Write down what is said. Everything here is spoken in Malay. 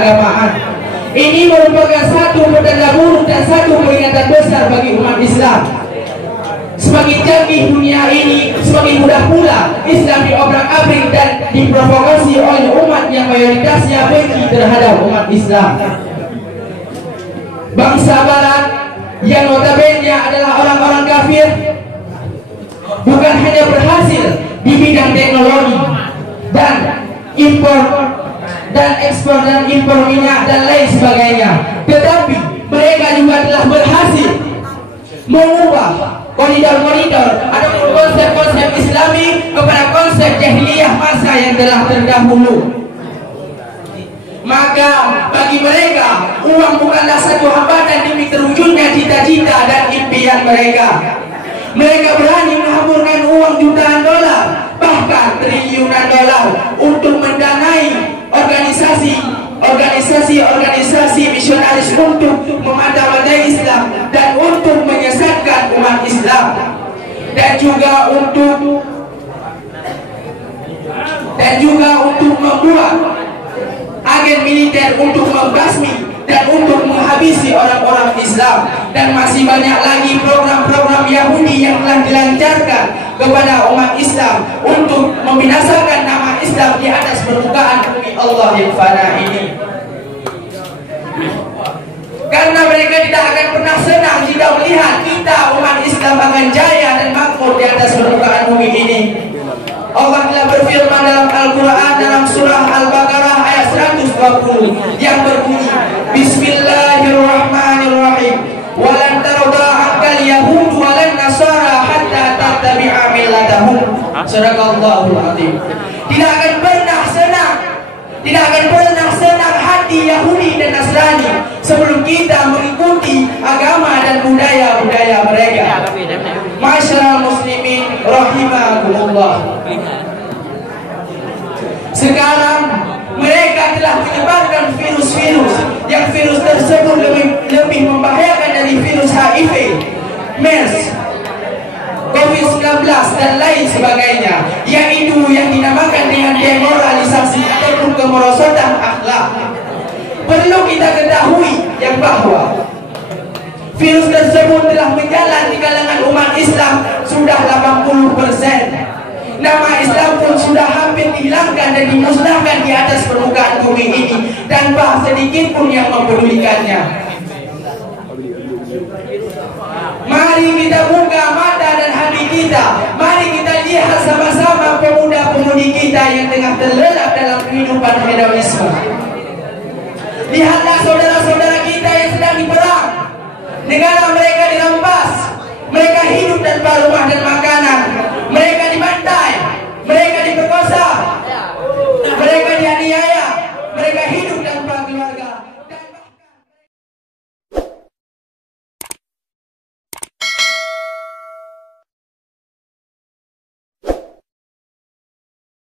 keagamaan. Ini merupakan satu petanda buruk dan satu peringatan besar bagi umat Islam. Semakin canggih dunia ini, semakin mudah pula Islam diobrak-abrik dan diprovokasi oleh umat yang mayoritasnya benci terhadap umat Islam. Bangsa Barat yang notabene adalah orang-orang kafir bukan hanya berhasil di bidang teknologi dan impor dan ekspor dan impor minyak dan lain sebagainya, tetapi mereka juga telah berhasil mengubah koridor-koridor ataupun konsep-konsep Islami kepada konsep jahiliyah masa yang telah terdahulu. Maka bagi mereka uang bukanlah satu hambatan demi terwujudnya cita-cita dan impian mereka. Mereka berani menghamburkan uang jutaan dolar, bahkan triliunan dolar untuk mendanai organisasi misionaris untuk memata-matai Islam dan untuk menyesatkan umat Islam, dan juga untuk membuat agen militer untuk membasmi dan untuk menghabisi orang-orang Islam. Dan masih banyak lagi program-program Yahudi yang telah dilancarkan kepada umat Islam untuk membinasakan nama Islam di atas permukaan bumi Allah yang fana ini. Karena mereka tidak akan pernah senang jika melihat kita umat Islam akan jaya dan makmur di atas permukaan bumi ini. Allah telah berfirman dalam Al-Quran dalam surah Al-Baqarah ayat 120 yang berbunyi, Bismillahirrahmanirrahim, walan tarda ankal yahud walan nasara hatta tattabi'a millatahum. Sadaqallahul azim. Tidak akan pernah senang hati Yahudi dan Nasrani sebelum kita mengikuti agama dan budaya-budaya mereka. Masyaallah muslimin rahimakumullah. Sekarang mereka telah menyebarkan virus-virus yang virus tersebut lebih membahayakan dari virus HIV, MERS, COVID-19 dan lain sebagainya, yaitu yang dinamakan dengan demoralisasi ataupun kemerosotan akhlak. Perlu kita ketahui yang bahwa virus tersebut telah menjalar di kalangan umat Islam sudah 80%. Nama Islam pun sudah hampir dihilangkan dan dimusnahkan di atas permukaan bumi ini tanpa sedikit pun yang mempedulikannya. Mari kita buka mata dan hati kita. Mari kita lihat sama-sama pemuda-pemudi kita yang tengah terlelap dalam kehidupan hedonisme. Lihatlah saudara-saudara kita yang sedang diperang. Negara mereka dirampas. Mereka hidup tanpa rumah dan makan.